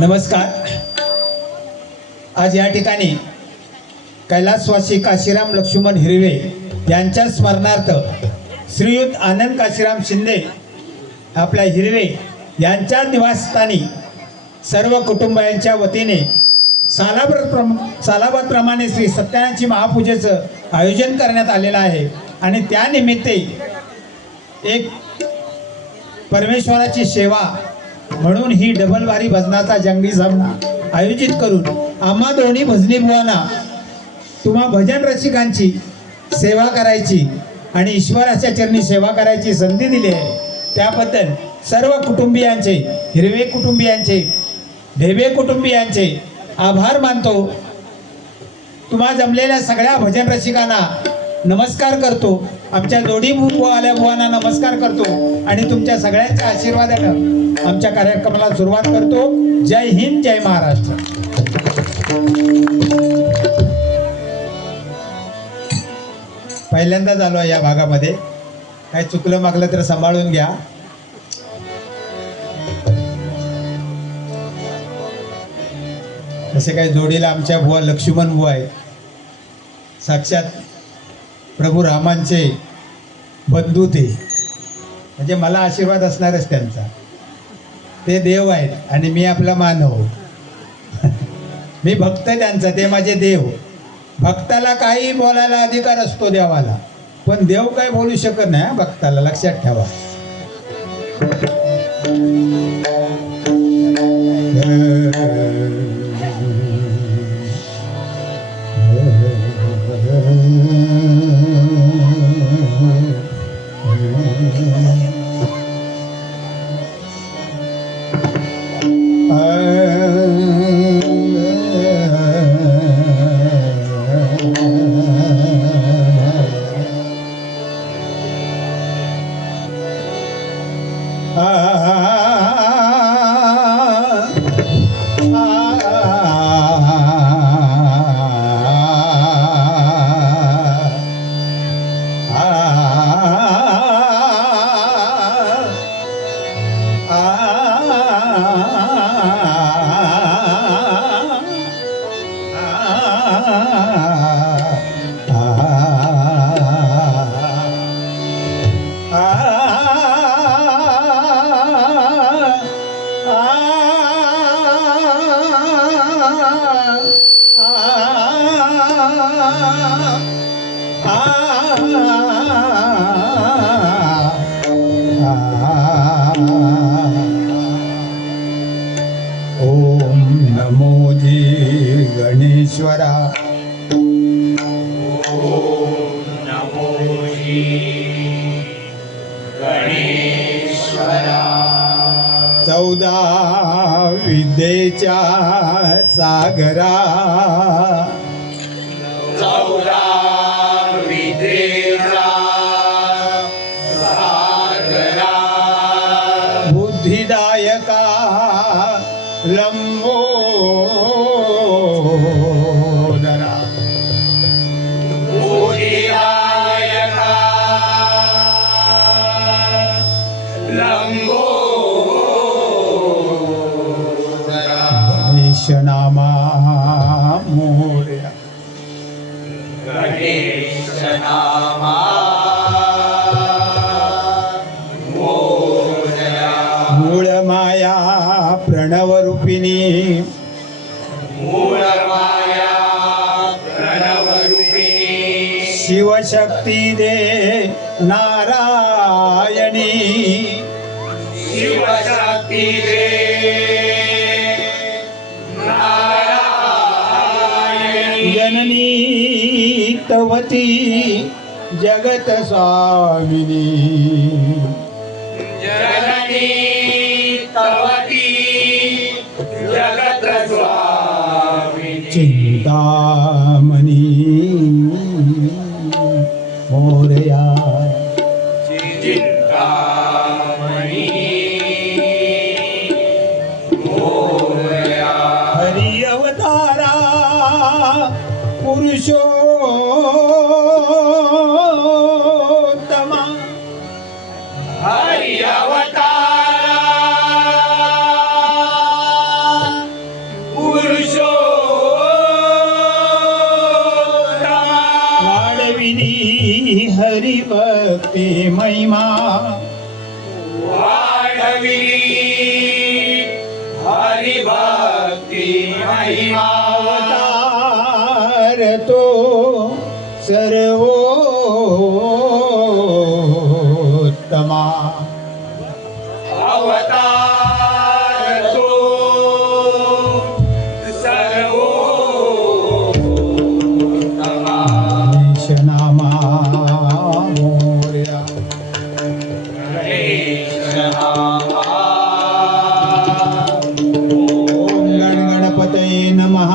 नमस्कार। आज या ठिकाणी कैलासवासी काशीराम लक्ष्मण हिरवे यांच्या स्मरणार्थ श्रीयुत आनंद काशीराम शिंदे आपल्या हिरवे यांच्या निवासस्थानी सर्व कुटुंबियांच्या वतीने सालाबादप्रमाणे श्री सत्यनारायणची महापूजेचं आयोजन करण्यात आलेलं आहे आणि त्यानिमित्ते एक परमेश्वराची सेवा म्हणून ही डबल वारी भजनाचा जंगी सामना आयोजित करून आम्हा दोन्ही भजनी बुवांना तुम्हा भजन रसिकांची सेवा करायची आणि ईश्वराच्या चरणी सेवा करायची संधी दिली आहे। त्याबद्दल सर्व कुटुंबियांचे, हिरवे कुटुंबियांचे, ढेबे कुटुंबियांचे आभार मानतो। तुम्हा जमलेल्या सगळ्या भजन रसिकांना नमस्कार करतो। आमच्या जोडी बुवाल्या बुवांना नमस्कार करतो आणि तुमच्या सगळ्यांच्या आशीर्वादानं आमच्या कार्यक्रमाला सुरुवात करतो। जय हिंद, जय महाराष्ट्र। पहिल्यांदाच आलो या भागामध्ये, काही चुकलं मागलं तर सांभाळून घ्या। तसे काही जोडीला आमच्या बुवा लक्ष्मण बुवा आहेत, साक्षात प्रभू रामांचे बंधू ते, म्हणजे मला आशीर्वाद असणारच त्यांचा। ते देव आहेत आणि मी आपला मानव मी भक्त त्यांचा, ते माझे देव। भक्ताला काही बोलायला अधिकार असतो देवाला, पण देव काय बोलू शकत नाही भक्ताला, लक्षात ठेवा। ओम नमो जी गणेश्वरा, ओम नमो जी गणेश्वरा। 14 विद्येच्या सागरा, 14 विद्येचा सागरा, बुद्धिदायका लंबोदरा, बुद्धिदायका लंबोदरा। गणेश नामा मोरया, गणेश नामा मोरया। मूळ माया प्रणव रूपिणी, मूळ माया प्रणव रूपिणी, शिवशक्ती दे नारायणी, शिवशक्ती दे नारायणी। जननी तवती जगत स्वामिनी, जननी तवती जगत स्वामिनी, चिंतामणी मोरया, चिंतामणी मोरया। हरि अवतारा पुरुषोत्तमा, हरि अवतारा हरी भक्ती महिमा वाढविली हरिभक्ती महिमा अवतार तो सर्वोत्तमा अवतार तो सर्वोत्तमा नामा मोरया ओम गण गणपतये नमः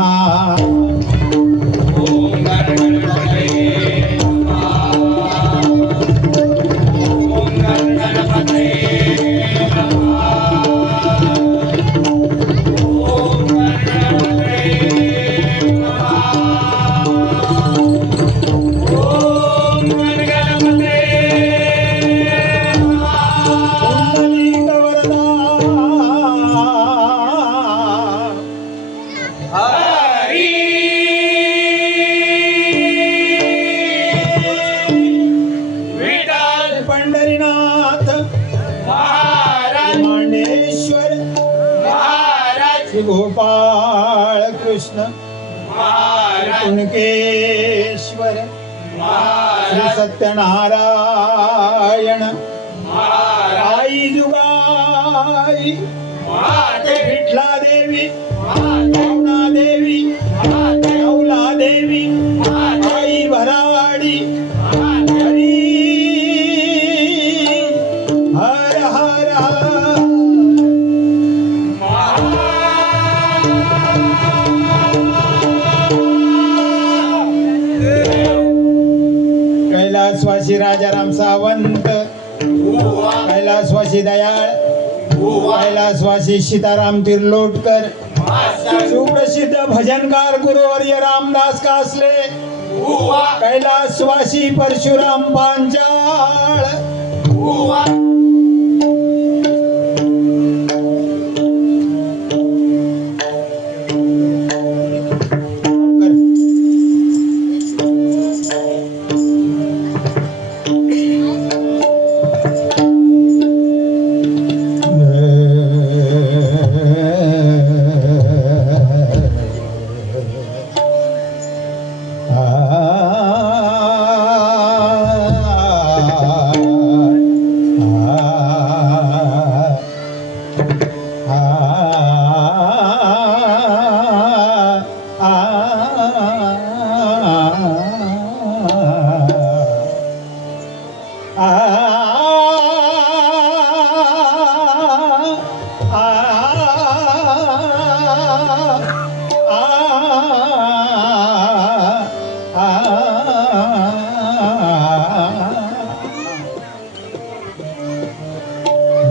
पुंडलीक वरदा पंढरीनाथ मांडेश्वर श्री गोपाळ कृष्ण कुणकेश्वर श्री सत्यनारायण आई जुगाई विठला देवी भावना देवी कौला देवी आई भराडी हरी हर हर कैलासवासी राजाराम सावंत कैलासवासी दयाळ कैलासवासी सीताराम तिर्लोटकर सुप्रसिद्ध भजनकार गुरुवर्य रामदास कासले कैलासवासी परशुराम पांचाळ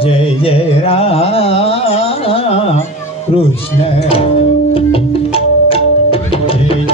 जय जय राम कृष्ण जय जय राम कृष्ण जय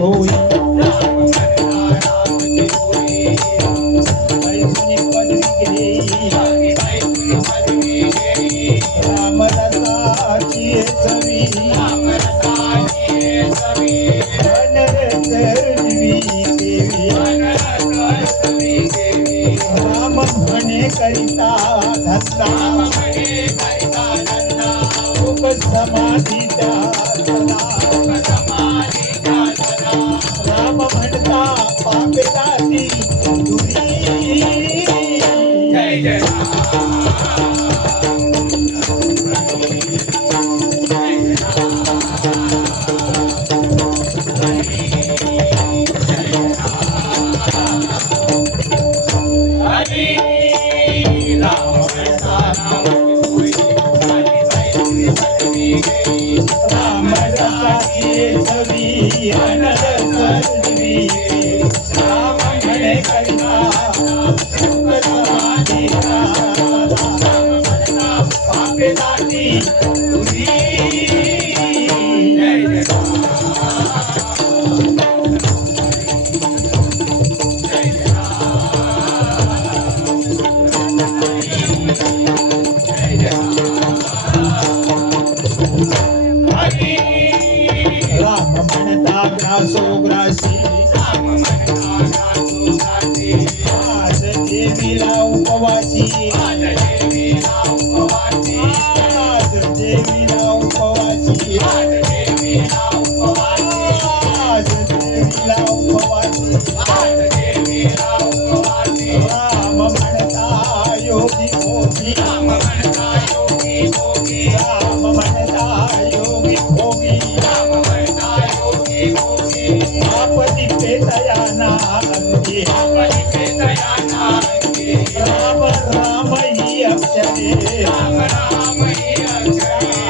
होई बैसुनी पदवी घेई रामरसाची चवी अनरसरवी देवी राम म्हणे करिता धंदा सुख समाधीच्या सदा राम म्हणता पापे जाती दुरी जय जय रामरसाची चवी अनरसरवी राम म्हणे करिता सुख समाधीचा पापे जाती दुरी जय जय राम म्हणता ग्रासोग्रासी आज देवीला उपवासी आज देवीला उपवासी आज देवीला उपवासी राम म्हणता योगी भोगी राम म्हणता योगी भोगी आपती पेतयाना अंगे राम राम ही अक्षरे राम राम ही अक्षरे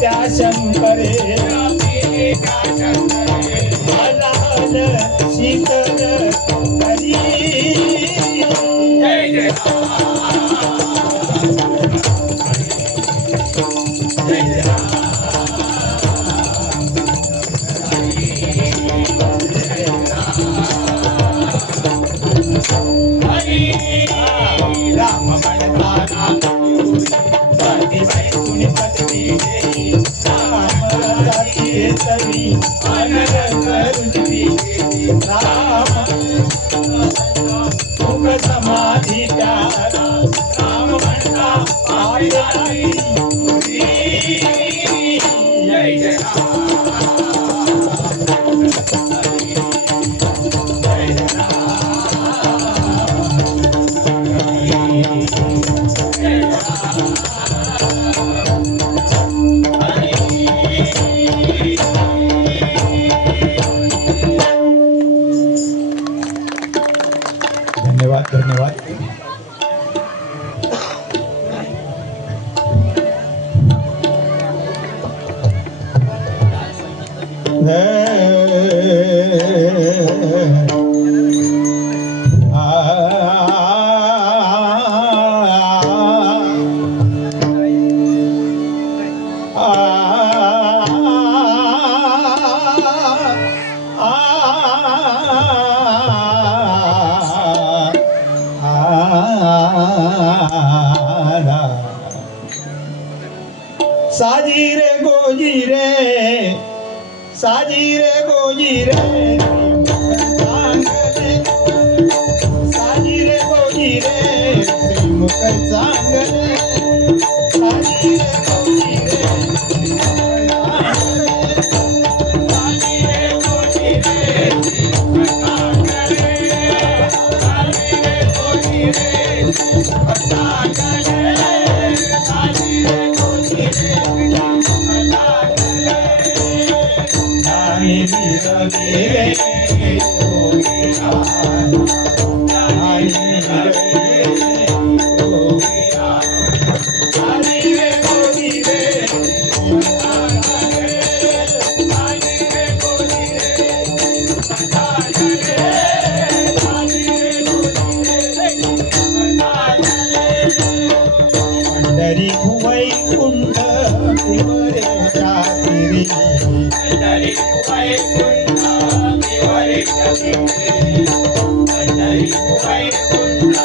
त्या शंकरे हलाल शीतल करी जय जय राम म्हणता पदवी बैसुनी पदवी घेई रामरसाची चवी अनरसरवी राम सुख समाधीच्या राम म्हणता पायी जय जय धन्यवाद धन्यवाद साजी रे गोजी रे साजी रे गोजी रे चांगले साजी रे गोजी रे श्रीमुख चांगले साजी रे गोजी रे साजी रे गोजी रे श्रीमुखांगणे साजी रे गोजी रे श्रीमुखांगणे साजी रे गोजी रे श्रीमुखांगणे आणि विरविरे योगिया आणि विरविरे योगिया साजी रे गोजी रे श्रीमुखांगणे साजी रे गोजी रे श्रीमुखांगणे साजी रे गोजी रे श्रीमुखांगणे पंढरी वैकुंठ विवरे जातिरे पंढरी वैकुंठ विवरे जातिरे पंढरी वैकुंठ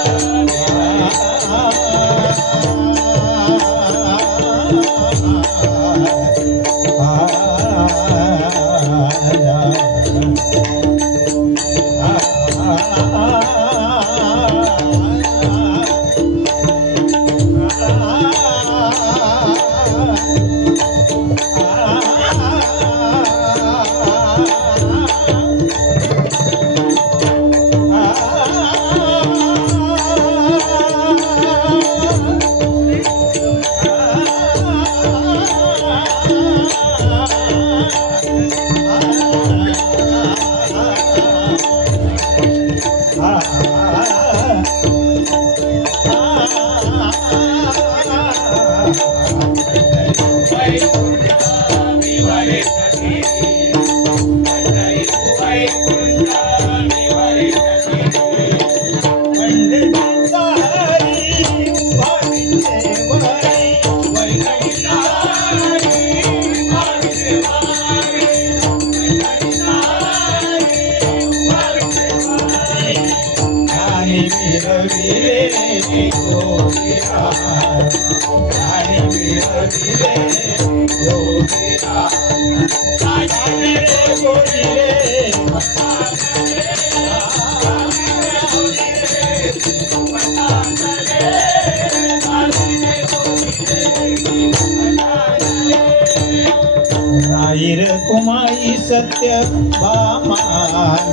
राईर कुमाई सत्य भामा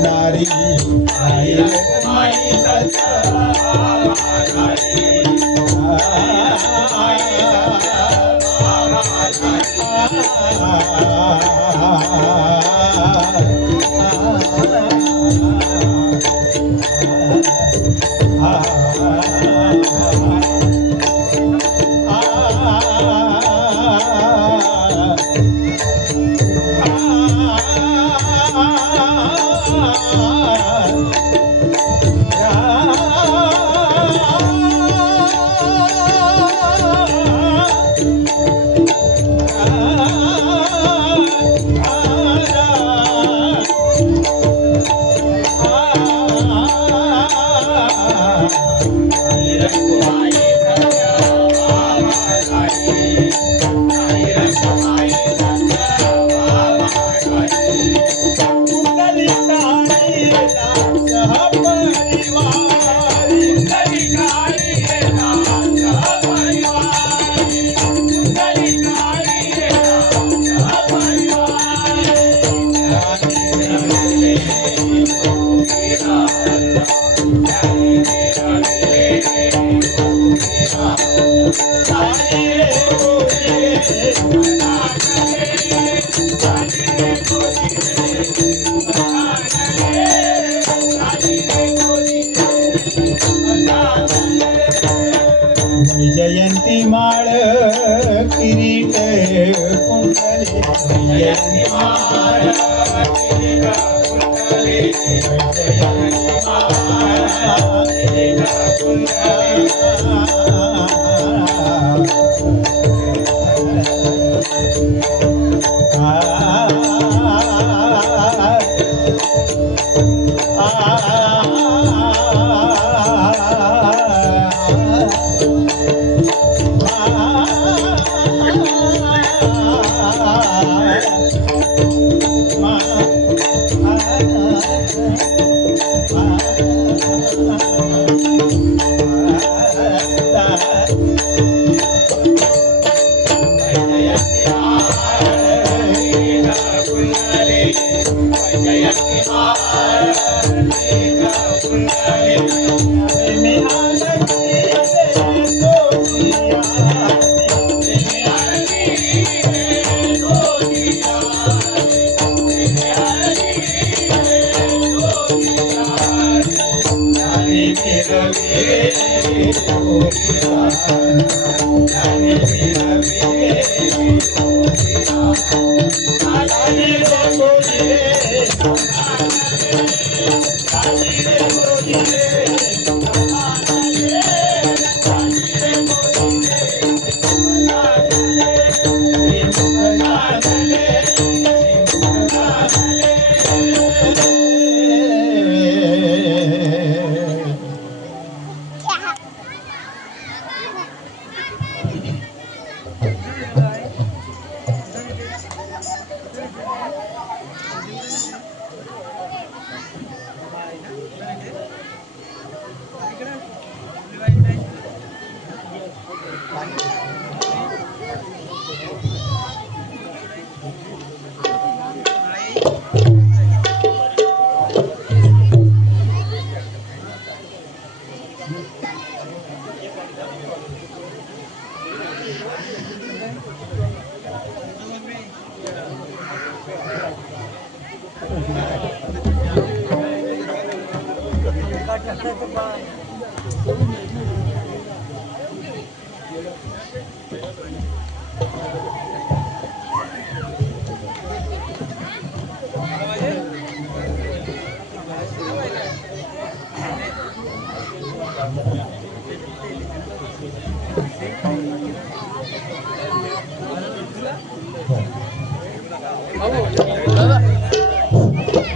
नारी राईर कुमाई सत्य भामा नारी जयंती माळ किरीट कुंडले जयंती माळ किरीट कुंडले जयंती माळ किरीट कुंडले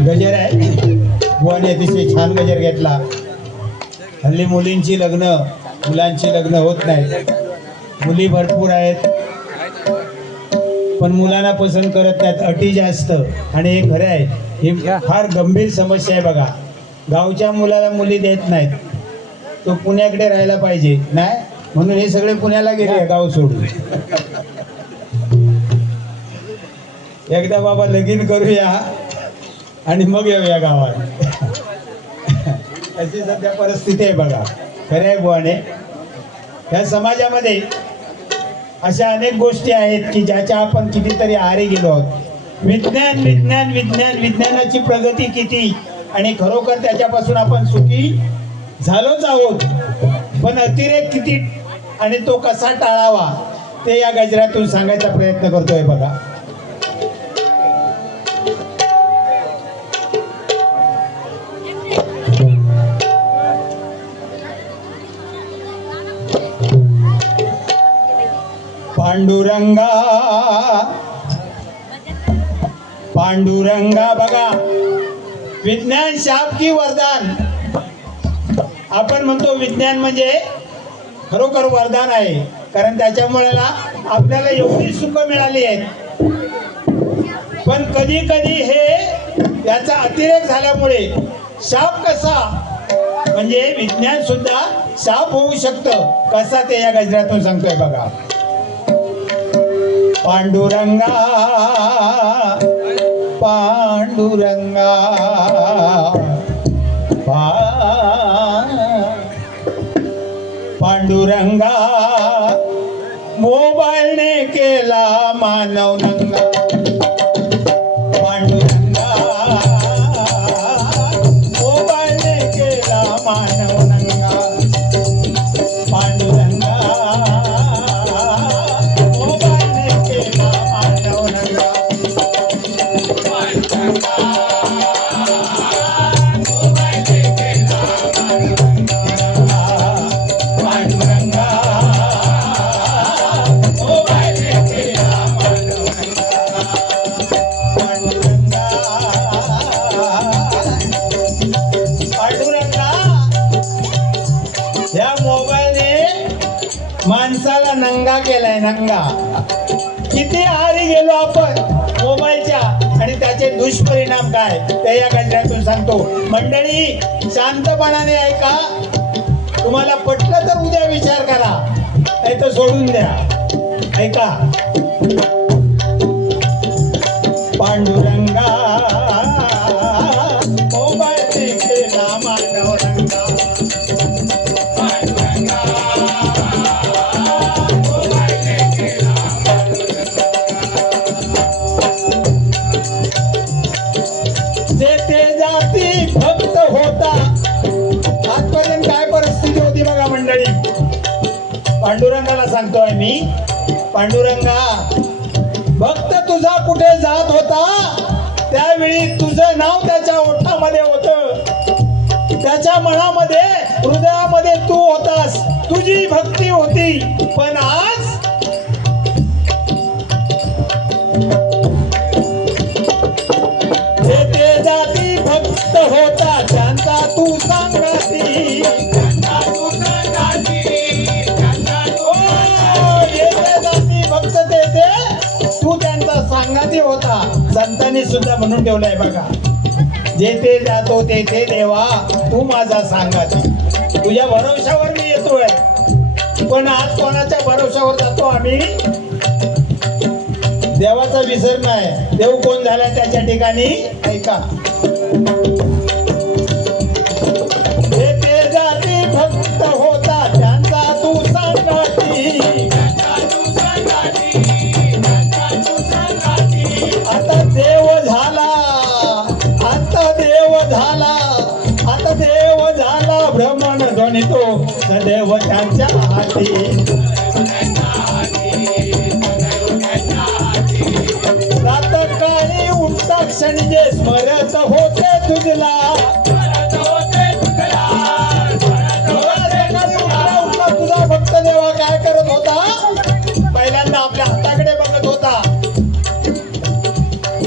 गजर आहे बुवाने अतिशय छान गजर घेतला. हल्ली मुलींची लग्न मुलांची लग्न होत नाहीत. मुली भरपूर आहेत पण मुलांना पसंत करत नाहीत. अटी जास्त. आणि हे खरं आहे, ही फार गंभीर समस्या आहे बघा. गावच्या मुलाला मुली देत नाहीत. तो पुण्याकडे राहायला पाहिजे नाही म्हणून हे सगळे पुण्याला गेले गाव सोडून. एकदा बाबा लगीन करूया आणि मग येऊया गावात. अशी सध्या परिस्थिती आहे बघा. खरं आहे बुवाने, ह्या समाजामध्ये अशा अनेक गोष्टी आहेत की ज्याच्या आपण कितीतरी आहारी गेलो आहोत. विज्ञान विज्ञान विज्ञान विज्ञानाची प्रगती किती आणि खरोखर त्याच्यापासून आपण सुखी झालोच आहोत. पण अतिरेक किती आणि तो कसा टाळावा ते या गजरातून सांगायचा प्रयत्न करतोय बघा. पांडुरंगा पांडुरंगा बघा, विज्ञान शाप की वरदान. आपण म्हणतो विज्ञान म्हणजे खरोखर वरदान आहे, कारण त्याच्यामुळे आपल्याला एवढी सुख मिळाली आहेत. पण कधी कधी हे याचा अतिरेक झाल्यामुळे शाप कसा म्हणजे विज्ञान सुद्धा शाप होऊ शकतं कसा ते या गजरातून सांगतोय बघा. पांडुरंगा पांडुरंगा पांडुरंगा मोबाईलने केला मानव नंगा. पांडुरंगा मोबाईलने केला मानव नंगा. पांडुरंगा माणसाला नंगा केलाय नंगा. किती आहारी गेलो आपण मोबाईलच्या आणि त्याचे दुष्परिणाम काय ते या गजरातून सांगतो. मंडळी शांतपणाने ऐका. तुम्हाला पटलं तर उद्या विचार करा, नाही तर सोडून द्या. ऐका. पांडुरंगा मोबाईल केला मानव जेथे जाती भक्त होता. आजपर्यंत काय परिस्थिती होती बघा मंडळी. पांडुरंगाला सांगतोय मी, पांडुरंगा भक्त तुझा कुठे जात होता त्यावेळी तुझं नाव त्याच्या ओठामध्ये होतं, त्याच्या मनामध्ये हृदयामध्ये तू होतास, तुझी भक्ती होती. पण आज जेथे जाती भक्त होता त्यांचा तू सांगती. जेथे जाती भक्त तेथे तू त्यांचा सांगाती होता. संतांनी सुद्धा म्हणून ठेवलंय बघा, जेथे जातो तेथे देवा तू माझा सांगाती. तुझ्या भरोशावर मी येतोय, पण आज कोणाच्या भरोशावर जातो आम्ही? देवाचा विसर नाही. देव कोण झाला त्याच्या ठिकाणी? ऐका, जेथे जाती भक्त होता त्यांचा तू सांगाती. आता देव झाला, आता देव झाला, आता देव झाला भ्रमण ध्वनी तो सदैव त्यांच्या हाती. प्रातःकाळी उठता क्षणी जे स्मरत होते तुझला. सकाळी उठला उठला तुझा भक्त देवा काय करत होता? पहिल्यांदा आपल्या हाताकडे बघत होता,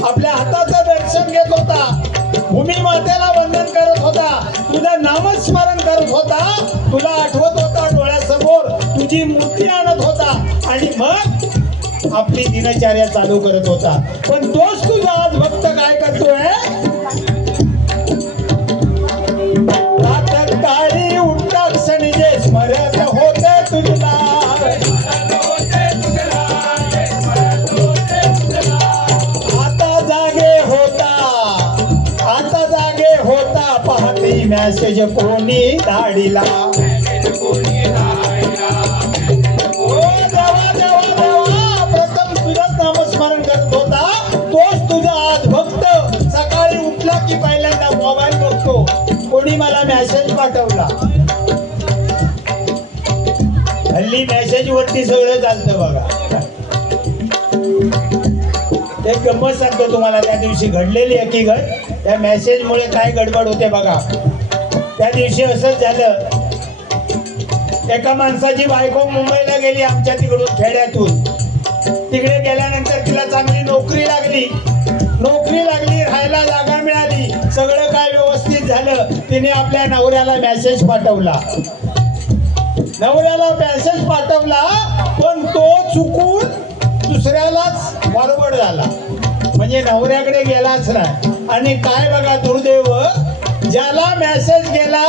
आपल्या हाताचं दर्शन घेत होता, भूमी मातेला वंदन करत होता, तुझं नामस्मरण करत होता, तुला आठवत होता डोळ्यासमोर, तुझी मूर्ती आणत होता आणि मग आपली दिनचर्या चालू करत होता. पण तोच तुझा आज भक्त काय करतोय? प्रातःकाळी उठता क्षणी जे स्मरत होते तुझला. आता जागे होता, आता जागे होता पाहती मेसेज कोणी धाडीला. नामस्मरण करत होता तोच तुझा आज भक्त. सकाळी उठला की पहिल्यांदा मोबाईल बघतो, कोणी मला मेसेज पाठवला. हल्ली मेसेज वरती सगळं चालतं बघा. एक गंमत सांगतो तुम्हाला, त्या दिवशी घडलेली हकीकत. त्या मेसेज मुळे काय गडबड होते बघा. त्या दिवशी असंच झालं, एका माणसाची बायको मुंबईला गेली आमच्या तिकडून खेड्यातून. तिकडे गेल्यानंतर तिला चांगली नोकरी लागली, राहायला जागा मिळाली, सगळं काय व्यवस्थित झालं. तिने आपल्या नवऱ्याला मेसेज पाठवला, पण तो चुकून दुसऱ्यालाच फॉरवर्ड झाला, म्हणजे नवऱ्याकडे गेलाच नाही. आणि काय बघा दुर्दैव, ज्याला मेसेज गेला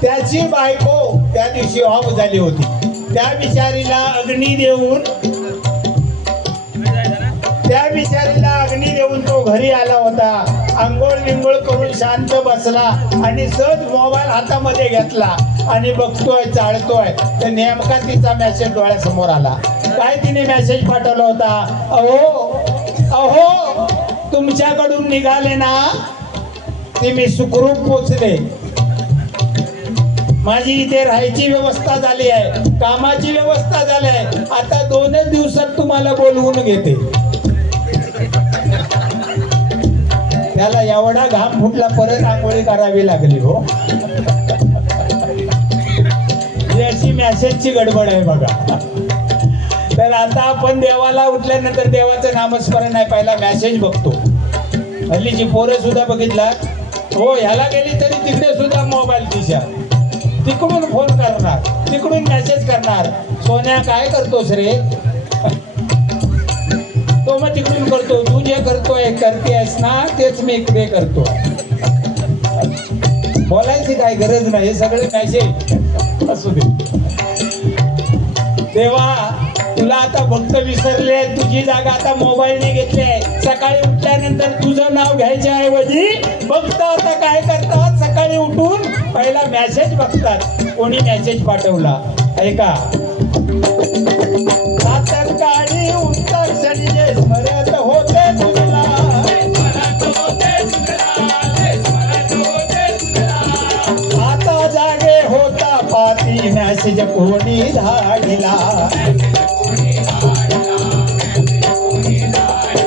त्याची बायको त्या दिवशी ऑफ झाली होती. त्या बिचारीला अग्नी देऊन तो घरी आला होता. आंघोळ विंघोळ करून शांत बसला आणि सहज मोबाईल हातामध्ये घेतला आणि बघतोय, चाळतोय, तर नेमका तिचा मेसेज डोळ्यासमोर आला. काय तिने मेसेज पाठवला होता? अहो तुमच्याकडून निघाले ना ते मी सुखरूप पोचले. माझी इथे राहायची व्यवस्था झाली आहे, कामाची व्यवस्था झाली आहे. आता 2च दिवसात तुम्हाला बोलवून घेते. त्याला एवढा घाम फुटला, परत आंघोळी करावी लागली हो. अशी मेसेजची गडबड आहे बघा. तर आता आपण देवाला उठल्यानंतर देवाचं नामस्मरण नाही, पहिला मेसेज बघतो. हल्लीची पोरं सुद्धा बघितला हो, ह्याला गेली तरी तिकडे सुद्धा मोबाईल खिशात, तिकडून फोन करणार, तिकडून मेसेज करणार. सोन्या काय करतोस रे? तो मग तिकडून करतो, तू जे करतोय करतेस ना तेच मी इकडे करतोय. बोलायची काय गरज नाही, हे सगळे मेसेज असू दे. तेव्हा तुला आता भक्त विसरले, तुझी जागा आता मोबाईलने घेतली आहे. सकाळी उठल्यानंतर तुझं नाव घ्यायच्या ऐवजी भक्त आता काय करतात, सकाळी उठून पहिला मेसेज बघतात, कोणी मेसेज पाठवला. ऐका, काळी उठता क्षणी जे स्मरत होते तुला, आता जागे होता पाती मेसेज कोणी धाडिला.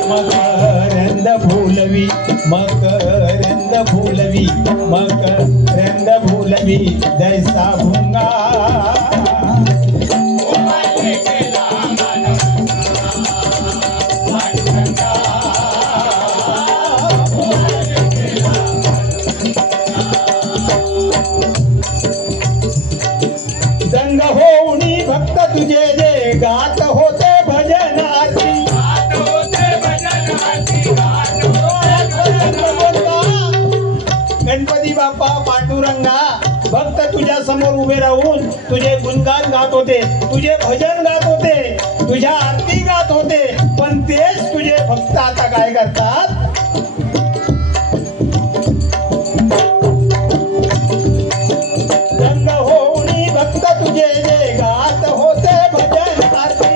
मकरंद फुलवी, मकरंद फुलवी, मकरंद फुलवी जैसा भुंगा. दंग होऊनी भक्त तुझे जे गात होते भजन आरती. गणपती बाप्पा पांडुरंगा भक्त तुझ्या समोर उभे राहून तुझे गुणगान गात होते, तुझे भजन गात होते, तुझ्या आरती गात होते. पण तेच तुझे भक्त आता काय करतात, दंग होऊनी भक्त तुझे जे गात होते भजन आरती.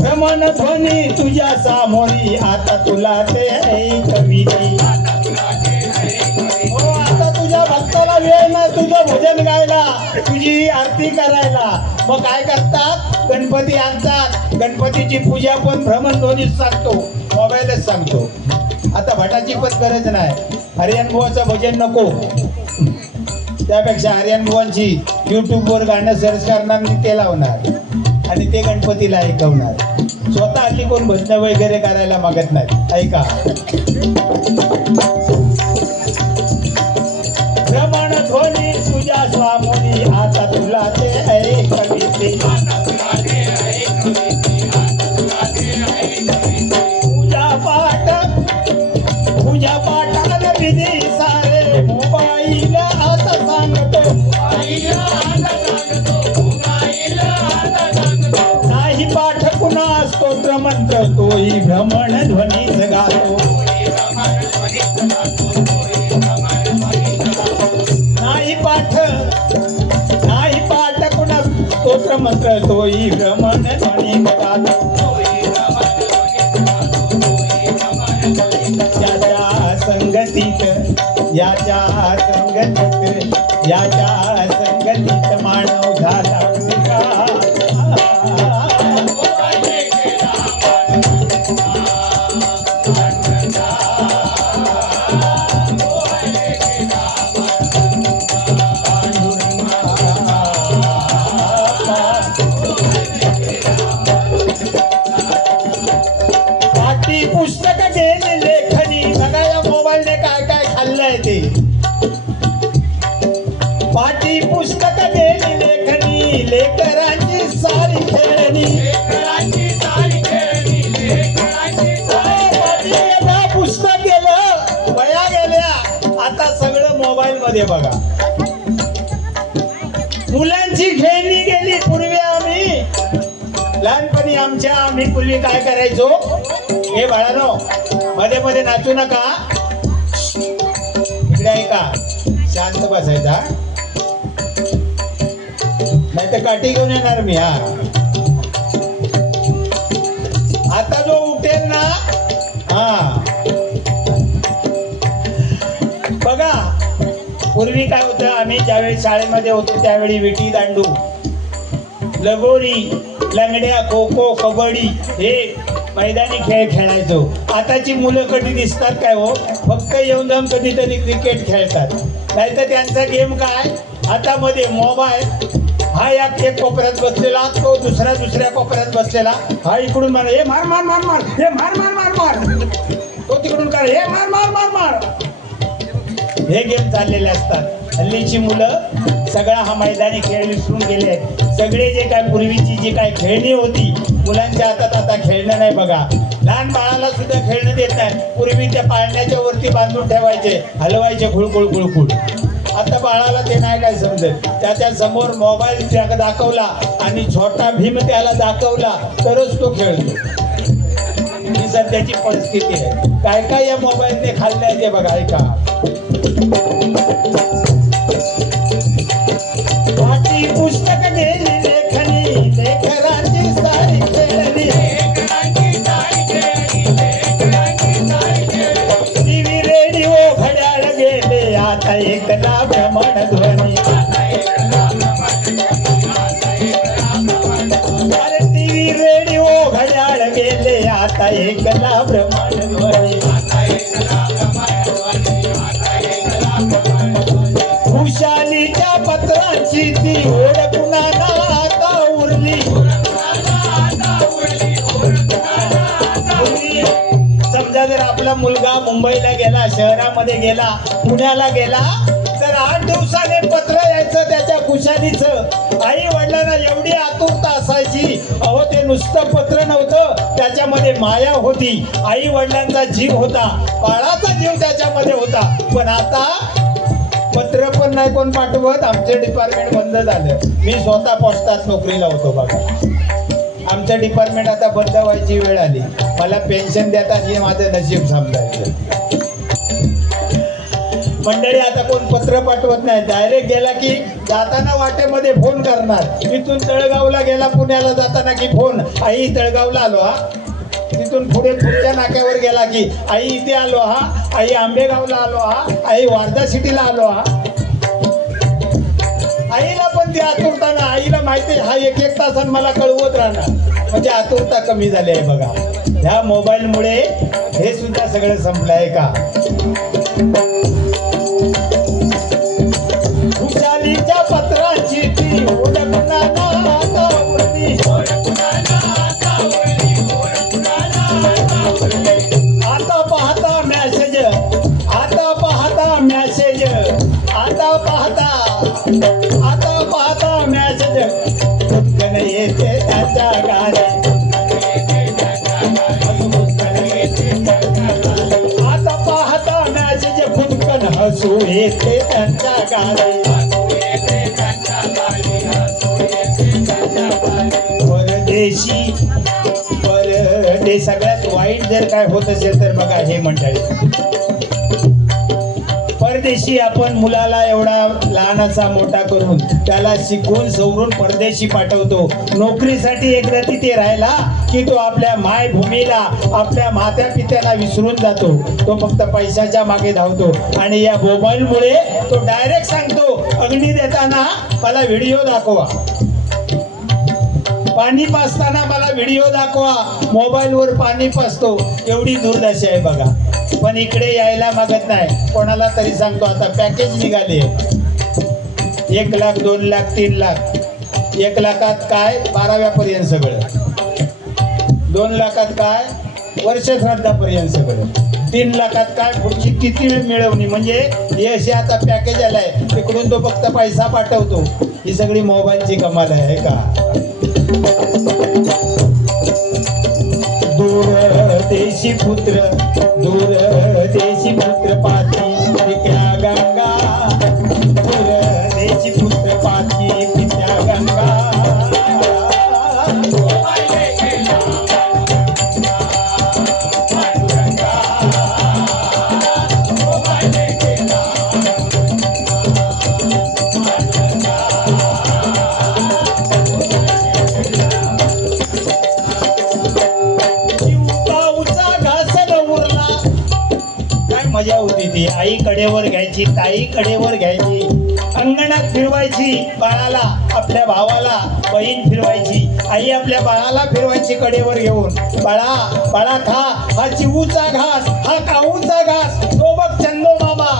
भ्रमण ध्वनी तुझ्या सामोरी आता तुला ते ऐकविती. हो, आता तुझ्या भक्ताला वेळ नाही तुझं भजन गायला, तुझी आरती करायला. मग काय करतात, गणपती आणतात. गणपतीची पूजा पण भ्रमणध्वनीच सांगतो, मोबाईलच सांगतो. आता भटाची पण गरज नाही, हरिहन बुवाचं भजन नको, त्यापेक्षा हरिहन बुवांची युट्यूबवर गाणं सर्च करणार आणि ते लावणार आणि ते गणपतीला ऐकवणार. स्वतः हल्ली कोण भजन वगैरे करायला मागत नाही. ऐका, भ्रमण ध्वनी तुझ्या स्वामुनी आता तुला ते ऐकविते. पूजा पाठाला विधी सारे मोबाईल आता सांगतो. नाही पाठ कुणा स्तोत्र मंत्र तोही भ्रमण ध्वनीच गातो. नाही पाठ कुणा स्तोत्र मंत्र तोही भ्रमण ध्वनी गातो. याच्या संगतीत मानव झाला मुलगा. पाठी पुस्तक गेली लेखनी. बघा या मोबाईलने काय काय खाल्लंय ते. पाठी पुस्तक गेली लेखनी, लेकरांची सारी खेळणी. पुस्तक गेलं, वया गेल्या, आता सगळं मोबाईल मध्ये. बघा, मुलांची खेळणी गेली. पूर्वी आम्ही लहानपणी आम्ही पूर्वी काय करायचो, हे बाळानो मध्ये मध्ये नाचू नका, इकडे ऐका, शांत बसायचा, नाही तर काठी घेऊन येणार मी. हा, आता जो उठेल ना, हा बघा, पूर्वी काय होतं, आम्ही ज्यावेळी शाळेमध्ये होतो त्यावेळी विटी दांडू, लगोरी, लंगड्या, खो खो, कबड्डी हे मैदानी खेळ खेळायचो. आताची मुलं कधी दिसतात काय हो, फक्त येऊन जाऊन कधीतरी क्रिकेट खेळतात. नाहीतर त्यांचा गेम काय, हातामध्ये मोबाईल, हा एक कोपऱ्यात बसलेला, तो दुसऱ्या कोपऱ्यात बसलेला, हा इकडून मार, हे मार मार मार मार, हे मार मार मार मार, तो तिकडून काय, हे मार मार मार मार, हे गेम चाललेले असतात. हल्लीची मुलं सगळा हा मैदानी खेळ विसरून गेले आहेत. सगळे जे काय पूर्वीची जी काय खेळणी होती मुलांच्या हातात आता खेळणं नाही. बघा, लहान बाळाला सुद्धा खेळणं देत नाही. पूर्वी त्या पाळण्याच्या वरती बांधून ठेवायचे, हलवायचे खुळखुळ खुळखुळ. आता बाळाला ते नाही काय समजत. त्याच्या समोर मोबाईल दाखवला आणि छोटा भीम त्याला दाखवला तरच तो खेळतो. ही सध्याची परिस्थिती आहे. काय काय या मोबाईलने खाल्लंय ते बघा. ऐका, वाटी पुस्तक गेली लेखनी, लेकरांची सारी खेळली. टीव्ही रेडिओ घड्याळ गेले आता एकला भ्रमणध्वनी. अरे टीव्ही रेडिओ घड्याळ गेले आता एकला भ्रमणध्वनी. खुशालीच्या पत्रांची ती ओढ कुणाला आता उरली. समजा जर आपला मुलगा मुंबईला गेला, शहरामध्ये गेला, पुण्याला गेला, तर 8 दिवसाने पत्र यायचं त्याच्या खुशालीचं. आई वडिलांना एवढी आतुरता असायची. अहो ते नुसतं पत्र नव्हतं, त्याच्यामध्ये माया होती, आई वडिलांचा जीव होता, बाळाचा जीव त्याच्यामध्ये होता. पण आता पत्र पण नाही कोण पाठवत. आमचे डिपार्टमेंट बंद झालं. मी स्वतः पोस्टात नोकरीला होतो बघा. आमचं डिपार्टमेंट आता बंद व्हायची वेळ आली. मला पेन्शन देतात हे माझं नशीब समजायचं. मंडळी आता कोण पत्र पाठवत नाही. डायरेक्ट गेला की जाताना वाटेमध्ये फोन करणार. इथून तळगावला गेला, पुण्याला जाताना की फोन, आई तळगावला आलो हा. तिथून पुढे पुढच्या नाक्यावर गेला की आई इथे आलो हा, आई आंबेगावला आलो हा, आई वार्धा सिटीला आलो हा. आईला पण ती आतुरता ना. आईला माहिती हा 1-1 तासात मला कळवत राहणार. म्हणजे आतुरता कमी झाली आहे बघा. ह्या मोबाईलमुळे हे सुद्धा सगळं संपलं आहे का. खुशालीच्या पत्राची ती ओढ कुणाला आता उरली. आता पाहता मॅसेज, आता पाहता मॅसेज, आता पाहता मॅसेज, खुदकन येते त्यांच्या गाणे. आता पाहता मॅसेज, खुदकन हसू येते त्यांच्या गाणे. परदेशी परदेश सगळ्यात वाईट जर काय होत असेल तर बघा हे मंडळी. परदेशी आपण मुलाला एवढा लहानाचा मोठा करून त्याला शिकवून सवरून परदेशी पाठवतो. नोकरीसाठी एकदा तिथे राहिला की तो आपल्या मायभूमीला, आपल्या मात्या पित्याला विसरून जातो. तो फक्त पैशाच्या मागे धावतो. आणि या मोबाईलमुळे तो डायरेक्ट सांगतो, अग्नी देताना मला व्हिडिओ दाखवा, पाणी पाजताना मला व्हिडिओ दाखवा. मोबाईलवर पाणी पाजतो. एवढी दुर्दशा आहे बघा. पण इकडे यायला मागत नाही. कोणाला तरी सांगतो आता पॅकेज निघाले 1 लाख 2 लाख 3 लाख. 1 लाखात काय 12व्या पर्यंत सगळं, 2 लाखात काय वर्षश्राद्धापर्यंत सगळं, 3 लाखात काय पुढची किती मिळवणी. म्हणजे हे असे आता पॅकेज आलाय. तिकडून तो फक्त पैसा पाठवतो. ही सगळी मोबाईलची कमाल आहे का. दूरदेशी पुत्र, दूरदेशी पुत्र पाती पित्या गंगा, दूरदेशी पुत्र पाती पित्या गंगा. मजा होती ती. आई कडेवर घ्यायची, ताई कडेवर घ्यायची, अंगणात फिरवायची बाळाला, आपल्या भावाला बहीण फिरवायची, आई आपल्या बाळाला फिरवायची कडेवर घेऊन. बाळा बाळा खा, हा चिवूचा घास, हा काऊचा घास, तो बघ चंदो मामा.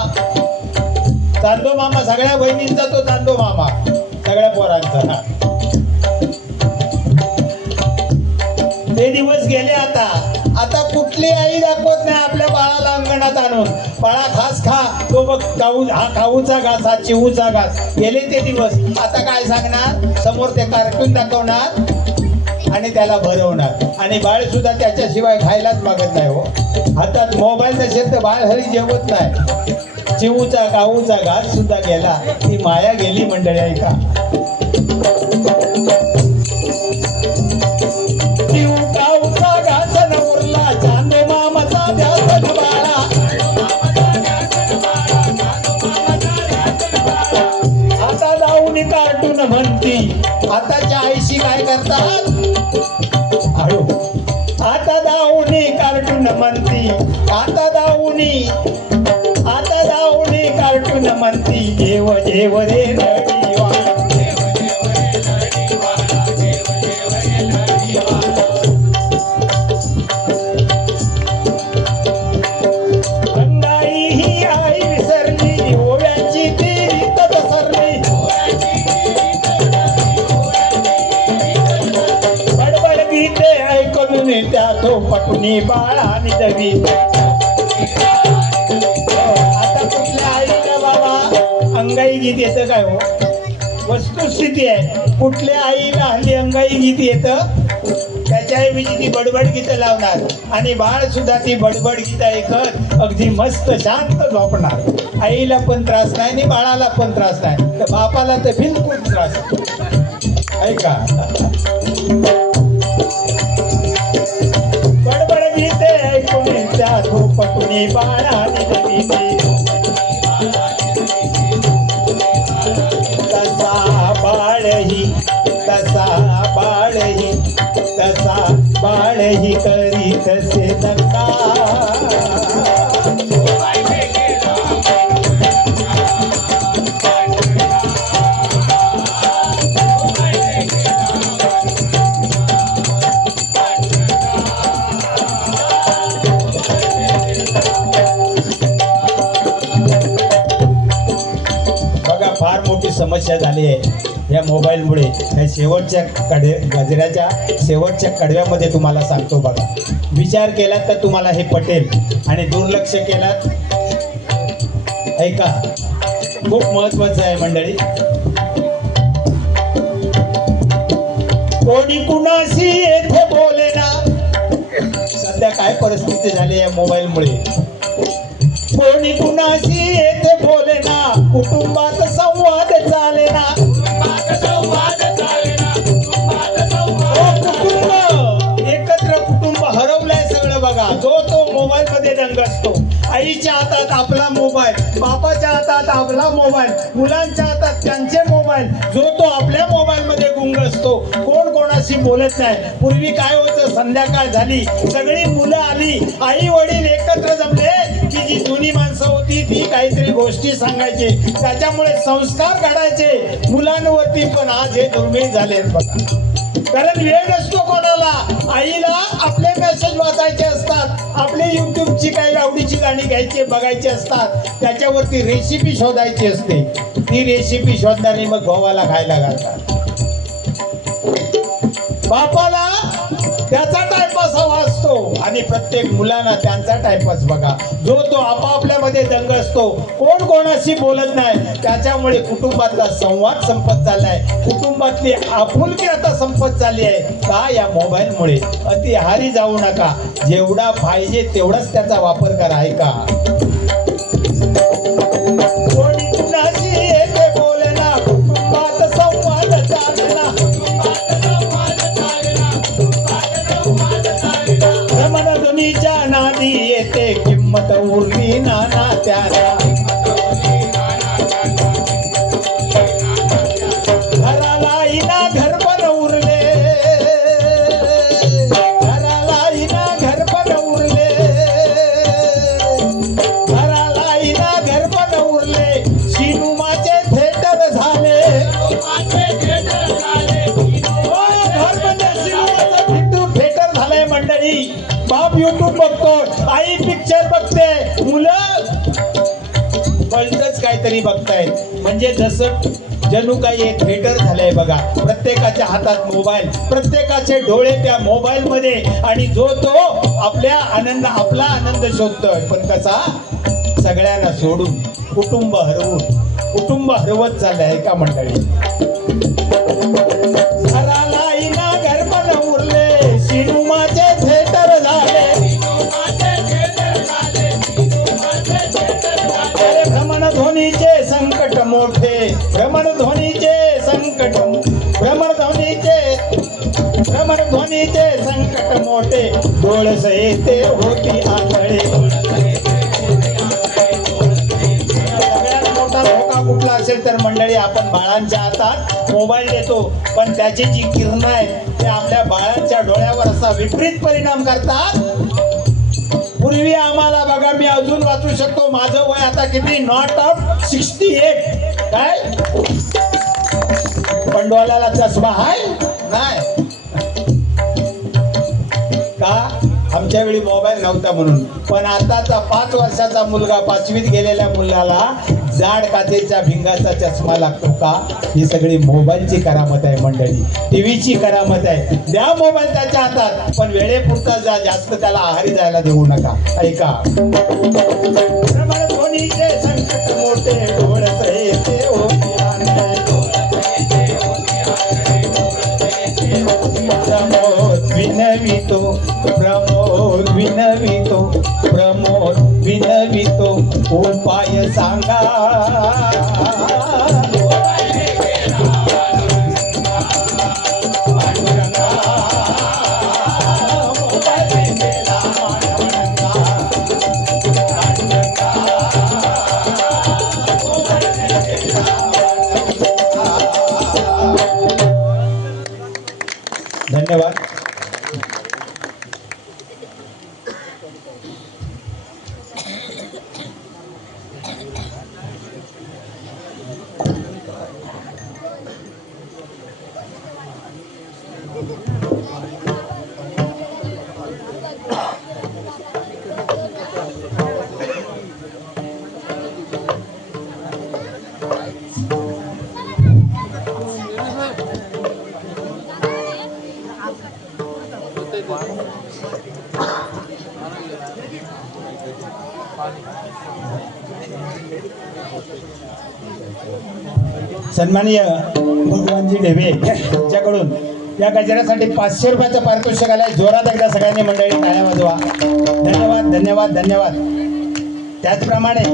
चांदो मामा सगळ्या बहिणींचा तो चांदो मामा, सगळ्या पोरांचा. ते दिवस गेले आता. आता कुठली आई दाखवत नाही आपल्या बाळाला अंगणात आणून, बाळा घास खा, तो बघ काऊ, हा काऊचा घास, हा चिवूचा घास. गेले ते दिवस. आता काय सांगणार, समोर ते कार्टून दाखवणार आणि त्याला भरवणार. आणि बाळ सुद्धा त्याच्याशिवाय खायलाच मागत नाही हो. हातात मोबाईल नसेल तर बाळ हरी जेवत नाही. चिवूचा गाऊचा घास सुद्धा गेला, ती माया गेली मंडळी ऐका. चिवू गाऊचा घास न उरला, चांदो मामाचा ध्यास न बाळा. आता जाऊन कार्टून म्हणती, आताच्या आईशी काय करतात हळू. आता दाऊनी कार्टून म्हणती, आता दाऊनी कार्टून म्हणती, जेव जेव रे नडीवाला. अंगाई ही आई विसरली, ओव्याची ती रीतच सरली. बडबड गीते ऐकून त्या तो पटुनी बाळा निजवी. आता कुठल्या आईला बाबा अंगाई गीत येतं काय हो? वस्तुस्थिती आहे, कुठल्या आईला हल्ली अंगाई गीत येतं? त्याच्याऐवजी ती बडबड गीतं लावणार आणि बाळ सुद्धा ती बडबड गीत ऐकत अगदी मस्त शांत झोपणार. आईला पण त्रास नाही आणि बाळाला पण त्रास नाही, तर बापाला तर बिलकुल त्रास ऐका. बडबड गीते ऐकून त्या झोपटुनी बाळा निजवी. तसा बाळही करीत से नका. बघा फार मोठी समस्या झाली आहे या मोबाईलमुळे. या शेवटच्या गजऱ्याच्या शेवटच्या कडव्यामध्ये तुम्हाला सांगतो बघा. विचार केलात तर तुम्हाला हे पटेल आणि दुर्लक्ष केलात ऐका, खूप महत्वाचं आहे मंडळी. कोणी कुणाशी येथे बोले ना. सध्या काय परिस्थिती झाली या मोबाईलमुळे. कोणी कुणाशी येथे बोले ना, कुटुंबात संवाद चाले ना. एकत्र कुटुंब हरवलंय सगळं बघा. जो तो मोबाईल मध्ये दंग असतो. आईच्या हातात आपला मोबाईल, बापाच्या हातात आपला मोबाईल, मुलांच्या हातात त्यांचे मोबाईल. जो तो आपल्या मोबाईल मध्ये गुंग असतो, कोण कोणाशी बोलत नाही. पूर्वी काय होतं, संध्याकाळ झाली, सगळी मुलं आली, आई वडील एकत्र जमले की जी जुनी माणसं होती ती काहीतरी गोष्टी सांगायची, त्याच्यामुळे संस्कार घडायचे मुलांवरती. पण आज हे दुर्मिळ झाले बघा, कारण वेळ नसतो कोणाला. आईला आपले मेसेज वाचायचे असतात, आपले युट्यूबची काही आवडीची गाणी घ्यायची बघायची असतात, त्याच्यावरती रेसिपी शोधायची असते. ती रेसिपी शोधणारी मग गव्हाला खायला घालतात. बापाला त्याचा टाइमपास हवा असतो आणि प्रत्येक मुलांना त्यांचा टाइमपास बघा. जो तो आपापल्यामध्ये दंग असतो, कोण कोणाशी बोलत नाही. त्याच्यामुळे कुटुंबातला संवाद संपत चाललाय, कुटुंबातली आपुलकी आता संपत चालली आहे. का? या मोबाईलमुळे. अति हारी जाऊ नका, जेवढा पाहिजे तेवढाच त्याचा वापर करा. ऐका, कोणी कुणाशी येथे बोलना, कुटुंबात संवाद चालना. रमणध्वनीच्या नादी येते किंमत उरली नाना त्याला. घराला इना घर पण उरले, घराला इना घर पण उरले, घराला इना घर पण उरले. सिनेमाचे थिएटर झाले, थिएटर झालंय मंडळी. बाप युट्यूब बघतो, आई पिक्चर बघते, मुलं भलतच काहीतरी बघतायत. म्हणजे जसं जणू काही एक थिएटर झालंय बघा. प्रत्येकाच्या हातात मोबाईल, प्रत्येकाचे डोळे त्या मोबाईल मध्ये, आणि जो तो आपला आनंद शोधतोय. पण कसा? सगळ्यांना सोडून, कुटुंब हरवून. कुटुंब हरवत चाललंय का मंडळी. घराला इना घर पण उरले, सिनेमाचे थिएटर झाले. आपण बाळांच्या हातात मोबाईल देतो, पण त्याची जी किरण आहेत ते आपल्या बाळांच्या डोळ्यावर असा विपरीत परिणाम करतात. पूर्वी आम्हाला बघा, मी अजून वाचू शकतो, माझं वय आता किती, नॉट ऑफ 68. काय पण डोळ्याला चष्मा आहे नाही का? आमच्या वेळी मोबाईल नव्हता म्हणून. पण आताचा 5 वर्षाचा मुलगा, 5वीत गेलेल्या मुलाला जाड काचेच्या भिंगाचा चष्मा लागतो का? ही सगळी मोबाईलची करामत आहे मंडळी, टीव्हीची करामत आहे. द्या मोबाईल त्याच्या हातात, पण वेळेपुरता जास्त त्याला आहारी जायला देऊ नका. ऐका, ध्वनीचे संकट मोठे डोळसे ते प्रमोद विनवितो, प्रमोद विनवितो, प्रमोद विनवितो, उपाय सांगा. धन्यवाद. सन्माननीय भगवानजी ढेबे यांच्याकडून या गजरासाठी 500 रुपयाचं पारितोषिक आलंय. जोरात एकदा सगळ्यांनी मंडळी टाळ्या वाजवा. धन्यवाद धन्यवाद धन्यवाद. त्याचप्रमाणे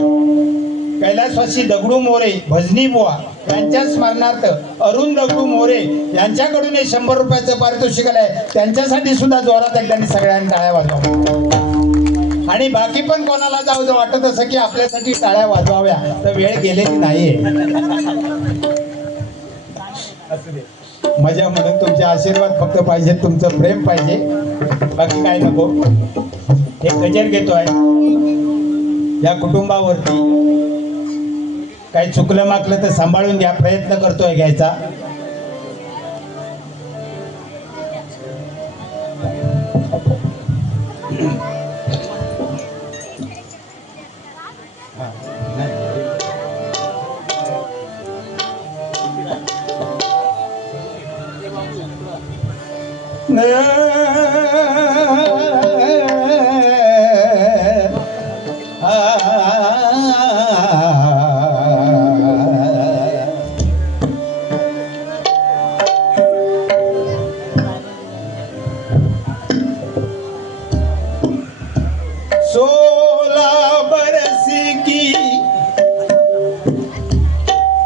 कैलासवासी दगडू मोरे भजनी बुवा यांच्या स्मरणार्थ अरुण दगडू मोरे यांच्याकडून 100 रुपयाचं पारितोषिक आलंय. त्यांच्यासाठी सुद्धा जोरात एकदा सगळ्यांनी टाळ्या वाजवा. आणि बाकी पण कोणाला जाऊ वाटत असं की आपल्यासाठी टाळ्या वाजवाव्या, तर वेळ गेलेली नाहीये. मजा म्हणून तुमचे आशीर्वाद फक्त पाहिजे, तुमचं प्रेम पाहिजे, बाकी काय नको. एक गजर घेतोय या कुटुंबावरती. काही चुकलं माकलं तर सांभाळून घ्या, प्रयत्न करतोय घ्यायचा.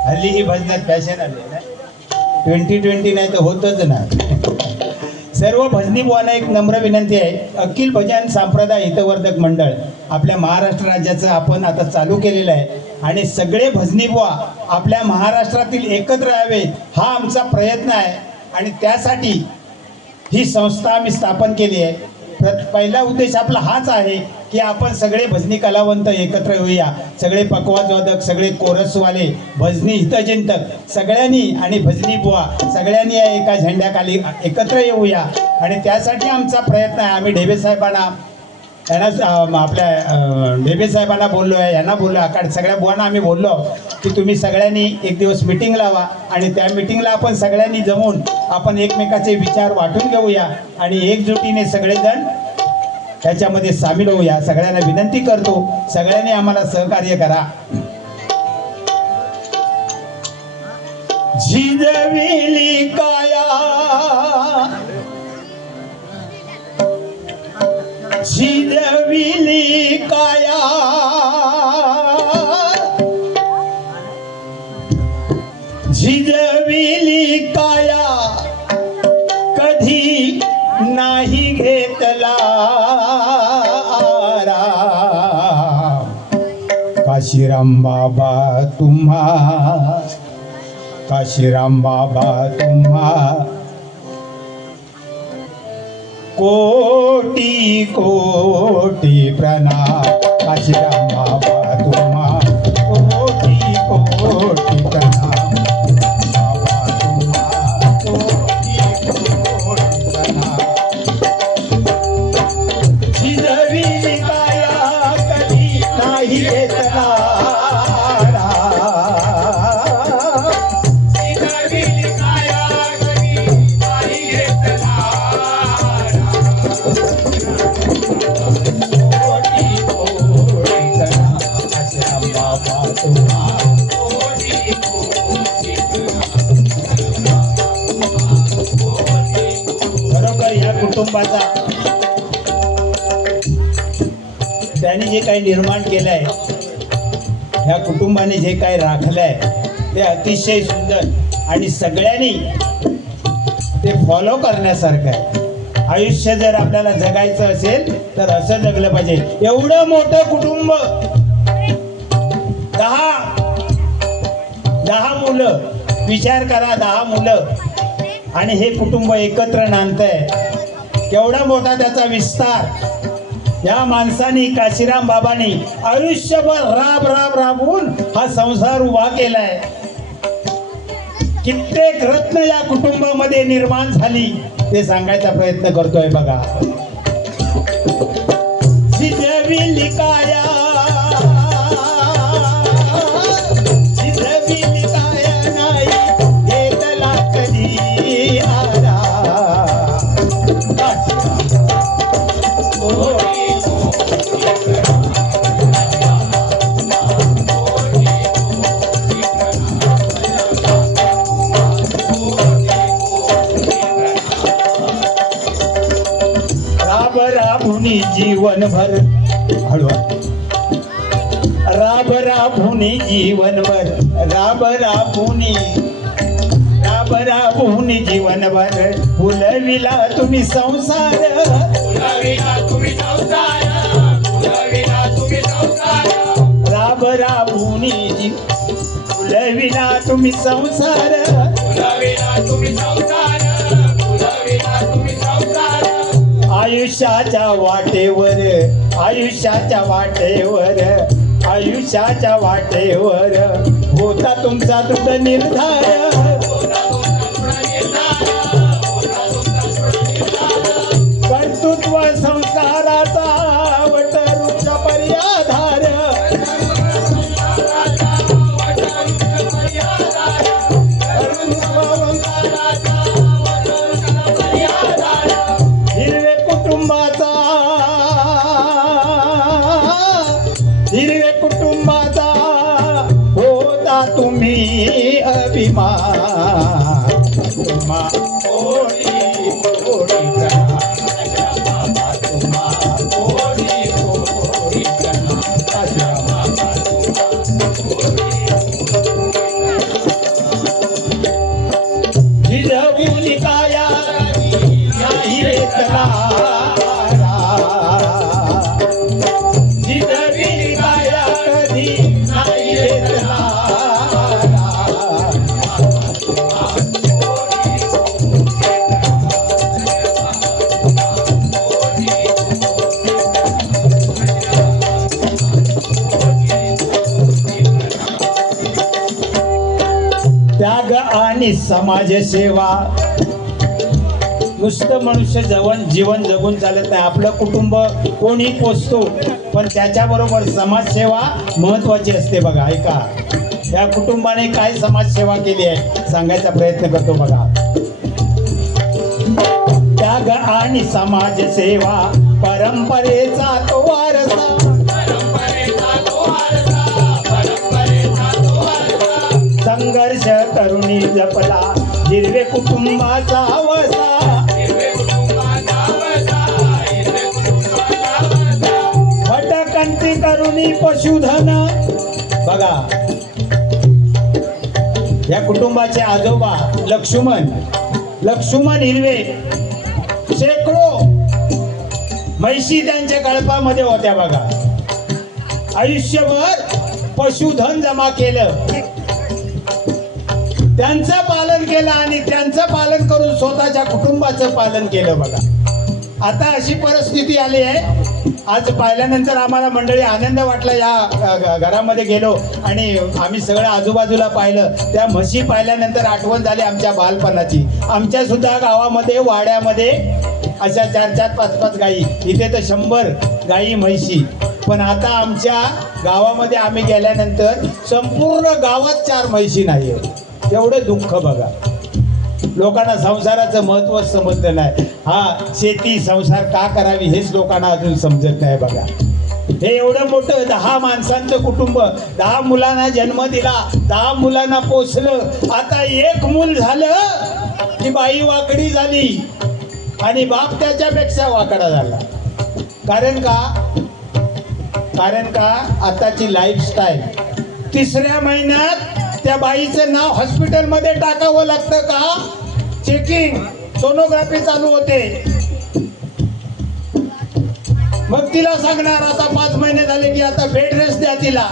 हल्ली ही भजनात फॅशन आली ना, 2020 नाही तर होतच ना. सर्व भजनी बुवांना एक नम्र विनंती आहे. अखिल भजन संप्रदाय हितवर्धक मंडळ आपल्या महाराष्ट्र राज्याचं आपण आता चालू केलेलं आहे आणि सगळे भजनी बुवा आपल्या महाराष्ट्रातील एकत्र यावे हा आमचा प्रयत्न आहे. आणि त्यासाठी ही संस्था आम्ही स्थापन केली आहे. पहिला उद्देश आपला हाच आहे की आपण सगळे भजनी कलावंत एकत्र येऊया, सगळे पकवाजवादक, सगळे कोरसवाले, भजनी हितचिंतक सगळ्यांनी आणि भजनी बुवा सगळ्यांनी या एका झेंड्याखाली एकत्र येऊया. आणि त्यासाठी आमचा प्रयत्न आहे. आम्ही ढेबे साहेबांना आपल्या ढेबे साहेबांना बोललो आहे, यांना बोललो आहे, सगळ्या बुवांना आम्ही बोललो की तुम्ही सगळ्यांनी एक दिवस मीटिंग लावा आणि त्या मीटिंगला आपण सगळ्यांनी जमून आपण एकमेकाचे विचार वाटून घेऊया आणि एकजुटीने सगळेजण त्याच्यामध्ये सामील होऊया. सगळ्यांना विनंती करतो, सगळ्यांनी आम्हाला सहकार्य करा. झिजविली काया झिजविली काया झिजविली काया कधी नाही घेतला काशीराम बाबा तुम्हा काशीराम बाबा तुम्हा कोटी कोटी प्रणाम. काशीराम बाबा तुम्हा कोटी कोटी प्रणाम. बाबा तुम्हा कोटी कोटी प्रणाम. शिजविली काया कधी नाही घेतला. शिजविली काया कधी नाही घेतला. कोटी कोटी प्रणाम. काशीराम बाबा तुम्हा कोटी कोटी बरोबर. या कुटुंबाचा त्यांनी जे काही निर्माण केलंय, ह्या कुटुंबाने जे काही राखलंय ते अतिशय सुंदर आणि सगळ्यांनी ते फॉलो करण्यासारखं आहे. आयुष्य जर आपल्याला जगायचं असेल तर असं जगलं पाहिजे. एवढं मोठं कुटुंब, 10 मुलं, विचार करा, 10 मुलं आणि हे कुटुंब एकत्र नांदतंय. केवढा मोठा त्याचा विस्तार. या माणसाने, काशीराम बाबांनी आयुष्यभर राबून हा संसार उभा केलाय. कित्येक रत्न या कुटुंबामध्ये निर्माण झाली ते सांगायचा प्रयत्न करतोय बघा. शिजविली काया, शिजविली काया नाही घेतला कधी आरा. राबुनी जीवनभर, हळू, राबुनी जीवनभर, राबुनी जीवनभर फुलविला तुम्ही संसार. फुलविला तुम्ही संसार. फुलविला तुम्ही संसार. राबुनी फुलविला तुम्ही संसार. फुलविला तुम्ही संसार. फुलविला तुम्ही संसार. आयुष्याच्या वाटेवर, आयुष्याच्या वाटेवर, आयुष्याच्या वाटेवर होता तुमचा दृढ निर्धार. कर्तृत्व संस्काराचा वटवृक्ष पर्याधार. हिरवे कुटुंबाचा, हिरवे कुटुंबाचा होता तुम्ही अभिमान. तुम्हा कोटी कोटी प्रणाम. बाबा तुम्हा कोटी कोटी प्रणाम. काशीराम बाबा शिजवली काया नाही घेतला. शिजविली काया कधी नाही घेतला. त्याग आणि समाजसेवा. नुसतं मनुष्य जीवन जगून चालत नाही. आपलं कुटुंब कोणी पोचतो, पण त्याच्याबरोबर समाजसेवा महत्वाची असते बघा. ऐका, या कुटुंबाने काय समाजसेवा केली आहे सांगायचा प्रयत्न करतो बघा. त्याग आणि समाजसेवा परंपरेचा तो वारसा. परंपरेचा तो वारसा. परंपरेचा तो वारसा. संघर्ष करुणी जपला हिरवे कुटुंबाचा वसा. हिरवे कुटुंबाचा वसा. हिरवे कुटुंबाचा वसा. भटकंती करुणी पशुधन. बघा, या कुटुंबाचे आजोबा लक्ष्मण हिरवे, शेकडो म्हैशी त्यांच्या कळपामध्ये होत्या बघा. आयुष्यभर पशुधन जमा केलं. त्यांचं पालन केलं आणि त्यांचं पालन करून स्वतःच्या कुटुंबाचं पालन केलं बघा. आता अशी परिस्थिती आली आहे. आज पाहिल्यानंतर आम्हाला मंडळी आनंद वाटला. या घरामध्ये गेलो आणि आम्ही सगळं आजूबाजूला पाहिलं. त्या म्हशी पाहिल्यानंतर आठवण झाली आमच्या बालपणाची. आमच्या सुद्धा गावामध्ये वाड्यामध्ये अशा 4-4, 5-5 गायी, इथे तर 100 गायी म्हशी. पण आता आमच्या गावामध्ये आम्ही गेल्यानंतर संपूर्ण गावात 4 म्हशी नाही आहे. एवढं दुःख बघा. लोकांना संसाराचं महत्व समजलं नाही. हा शेती संसार का करावी हेच लोकांना अजून समजत नाही बघा. हे एवढं मोठं 10 माणसांचं कुटुंब, 10 मुलांना जन्म दिला, 10 मुलांना पोसलं. आता 1 मूल झालं की बाई वाकडी झाली आणि बाप त्याच्यापेक्षा वाकडा झाला. कारण का आताची लाईफस्टाईल. 3ऱ्या महिन्यात त्या बाईचं नाव हॉस्पिटलमध्ये टाकावं लागतं का? चेकिंग, सोनोग्राफी चालू होते. मग तिला सांगणार आता 5 महिने झाले की आता बेड रेस्ट द्या तिला.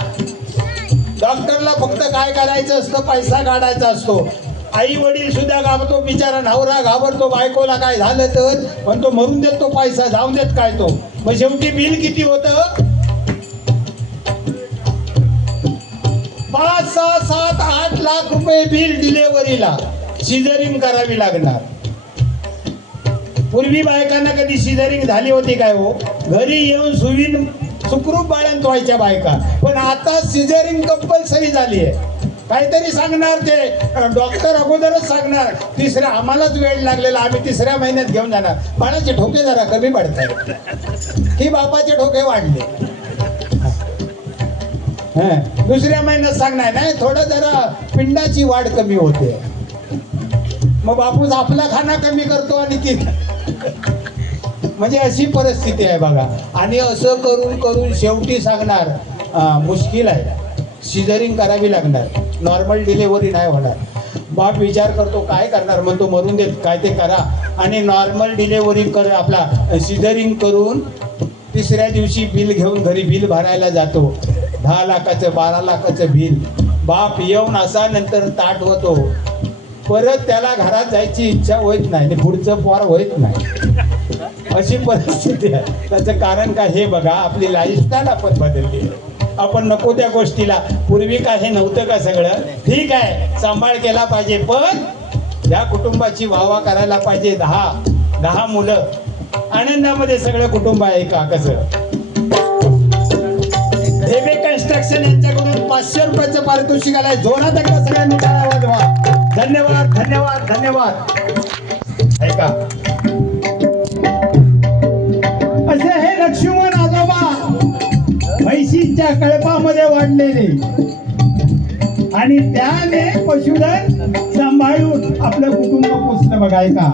डॉक्टरला फक्त काय करायचं असतं? पैसा काढायचा असतो. आई वडील सुद्धा घाबरतो, बिचारा नवरा घाबरतो, बायकोला काय झालं तर म्हणतो मरून देत तो पैसा, जाऊन देत काय तो. मग शेवटी बिल किती होतं? 5, 6, 7, 8 लाख रुपये बिल डिलेव्हरीला. सिझरिंग करावी लागणार. पूर्वी बायकांना कधी सिझरिंग झाली होती काय हो? घरी येऊन सुखरूप बाळंत व्हायच्या बायका. पण आता सिझरिंग कंपल्सरी झाली आहे. काहीतरी सांगणार ते डॉक्टर अगोदरच सांगणार. आम्हालाच वेळ लागलेला, आम्ही 3ऱ्या महिन्यात घेऊन जाणार. बाळाचे ठोके जरा कमी पडतात की बापाचे ठोके वाढले. 2ऱ्या महिन्यात सांगणार नाही थोडं जरा पिंडाची वाढ कमी होते. मग बापूस आपला खाना कमी करतो आणि ती म्हणजे अशी परिस्थिती आहे बघा. आणि असं करून करून शेवटी सांगणार मुश्किल आहे, सिझरिंग करावी लागणार, नॉर्मल डिलेव्हरी नाही होणार. बाप विचार करतो काय करणार, म्हणतो मरून देत काय ते करा आणि नॉर्मल डिलेव्हरी कर. आपला सिझरिंग करून 3ऱ्या दिवशी बिल घेऊन घरी बिल भरायला जातो. 10 लाखाचं 12 लाखाचं बिल. बाप येऊन असा नंतर ताट होतो. परत त्याला घरात जायची इच्छा होत नाही आणि पुढचं पोर होत नाही. अशी परिस्थिती आहे. त्याचं कारण काय हे बघा, आपली लाईफस्टाईल आपण बदलली. आपण नको त्या गोष्टीला. पूर्वी काय हे नव्हतं का सगळं? ठीक आहे, सांभाळ केला पाहिजे, पण या कुटुंबाची वाहवा करायला पाहिजे. 10 मुलं आनंदामध्ये सगळं कुटुंब आहे का? कसं हेबे कन्स्ट्रक्शन यांच्याकडून 500 रुपयाचं पारितोषिक आलंय. जोरात एकदा सगळ्यांनी टाळ्या वाजवा. धन्यवाद धन्यवाद धन्यवाद. ऐका, असे हे लक्ष्मण आजोबा म्हैशीच्या कळपामध्ये वाढलेले आणि त्याने पशुधन सांभाळून आपलं कुटुंब पोचलं बघा. ऐका,